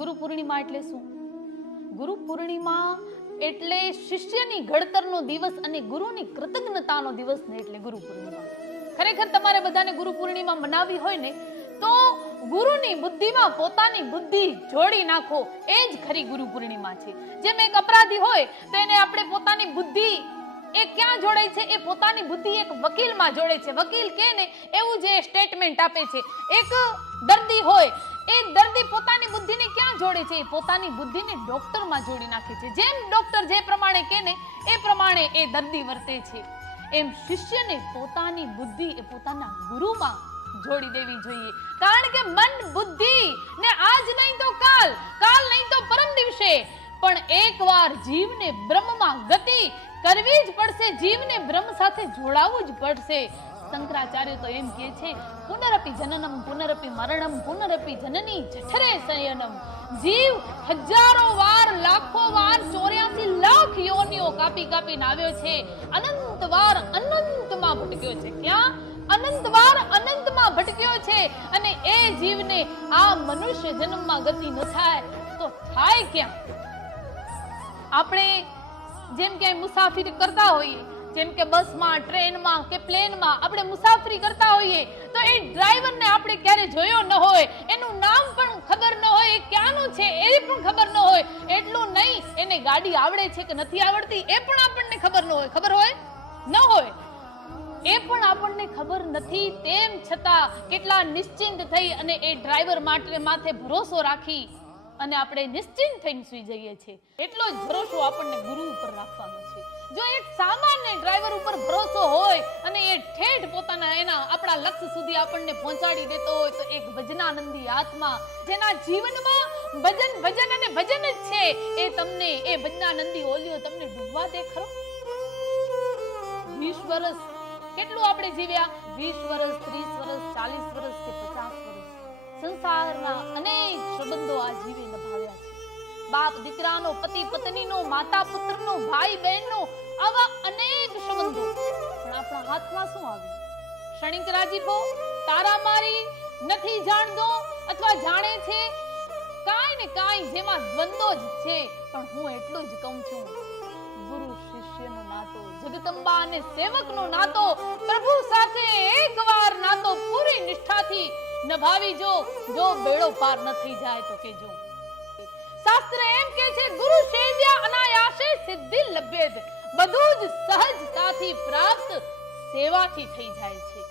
ગુરુ પૂર્ણિમા એટલે શું? ગુરુ પૂર્ણિમા એટલે શિષ્યની ઘડતરનો દિવસ અને ગુરુની કૃતજ્ઞતાનો દિવસ ને એટલે ગુરુ પૂર્ણિમા. ખરેખર તમારે બધાને ગુરુ પૂર્ણિમા મનાવી હોય ને તો ગુરુની બુદ્ધિમાં પોતાની બુદ્ધિ જોડી નાખો, એ જ ખરી ગુરુ પૂર્ણિમા છે. જેમ એક અપરાધી હોય તો એને આપણે પોતાની બુદ્ધિ એ ક્યાં જોડે છે? એ પોતાની બુદ્ધિ એક વકીલમાં જોડે છે. વકીલ કે ને એવું જે સ્ટેટમેન્ટ આપે છે. એક દર્દી હોય, એ દર્દી પોતાની બુદ્ધિને ક્યાં જોડે છે? એ પોતાની બુદ્ધિને ડોક્ટરમાં જોડી નાખે છે. જેમ ડોક્ટર જે પ્રમાણે કે ને એ પ્રમાણે એ દર્દી વર્તે છે. એમ શિષ્યને પોતાની બુદ્ધિ એ પોતાના ગુરુમાં જોડી દેવી જોઈએ. કારણ કે મન બુદ્ધિ ને આજ નહીં તો કાલ, કાલ નહીં તો પરમ દિવસે પણ એકવાર જીવને બ્રહ્મમાં ગતિ કરવી જ પડશે. જીવને બ્રહ્મ સાથે જોડાવવું જ પડશે. શંકરાચાર્ય તો એમ કહે છે, પુનરપી જનનમ પુનરપી મરણમ પુનરપી જનની જઠરે શયનમ. જીવ હજારો વાર, લાખો વાર, 84 લાખ યોનિઓ કાપી કાપીને આવ્યો છે. અનંત વાર અનંતમાં ભટક્યો છે. ક્યાં? અનંત વાર અનંતમાં ભટક્યો છે. અને એ જીવને આ મનુષ્ય જન્મમાં ગતિ ન થાય તો થાય ક્યાં? આપણે જેમ કે મુસાફરી કરતા હોઈએ, જેમ કે બસમાં, ટ્રેનમાં કે પ્લેનમાં આપણે મુસાફરી કરતા હોઈએ તો એ ડ્રાઈવરને આપણે ક્યારે જોયો ન હોય, એનું નામ પણ ખબર ન હોય, એ ક્યાંનું છે એ પણ ખબર ન હોય. એટલું નહીં, એને ગાડી આવડે છે કે નથી આવડતી એ પણ આપણને ખબર ન હોય. ખબર હોય? ન હોય. એ પણ આપણને ખબર નથી. તેમ છતાં કેટલા નિશ્ચિંત થઈ અને એ ડ્રાઈવર માથે ભરોસો રાખી અને આપણે નિશ્ચિંત થઈને સુઈ જઈએ છીએ. એટલો જ ભરોસો આપણને ગુરુ ઉપર રાખવાનો છે. જો એક સામાન્ય ડ્રાઈવર ઉપર ભરોસો હોય અને એ ઠેઠ પોતાના આપણા લક્ષ્ય સુધી આપણને પહોંચાડી દેતો હોય તો એક ભજનાનંદી આત્મા જેના જીવનમાં ભજન ભજન અને ભજન જ છે, એ તમને એ ભજનાનંદી ઓલિયો તમને ડૂબવા દે ખરો? 20 વર્ષ કેટલું આપણે જીવ્યા? 20 વર્ષ, 30 વર્ષ, 40 વર્ષ કે 50 વર્ષ સંસારના અનેક સંબંધો આ જીવે નિભાવ્યા છે. બાપ દીકરાનો, પતિ પત્નીનો, માતા પુત્રનો, ભાઈ બહેનનો, આવા અનેક સંબંધો. પણ આપણા હાથમાં શું આવ્યું? ક્ષણિક રાજીપો, તારા મારી, નથી જાણતો અથવા જાણે છે, કાંઈ ને કાંઈ જેમાં દ્વંદ્વ જ છે. પણ હું એટલું જ કહું છું, ગુરુ શિષ્યનો નાતો, જગદંબા અને સેવકનો નાતો, પ્રભુ સાથે એકવાર નાતો પૂરી નિષ્ઠાથી નિભાવી જો બેડો પાર ન થઈ જાય તો કેજો. શાસ્ત્ર એમ કહે છે, ગુરુ સેવ્યા અનાયાસે સિદ્ધિ લભ્યેત. બધું જ સહજતાથી પ્રાપ્ત સેવાથી થઈ જાય છે.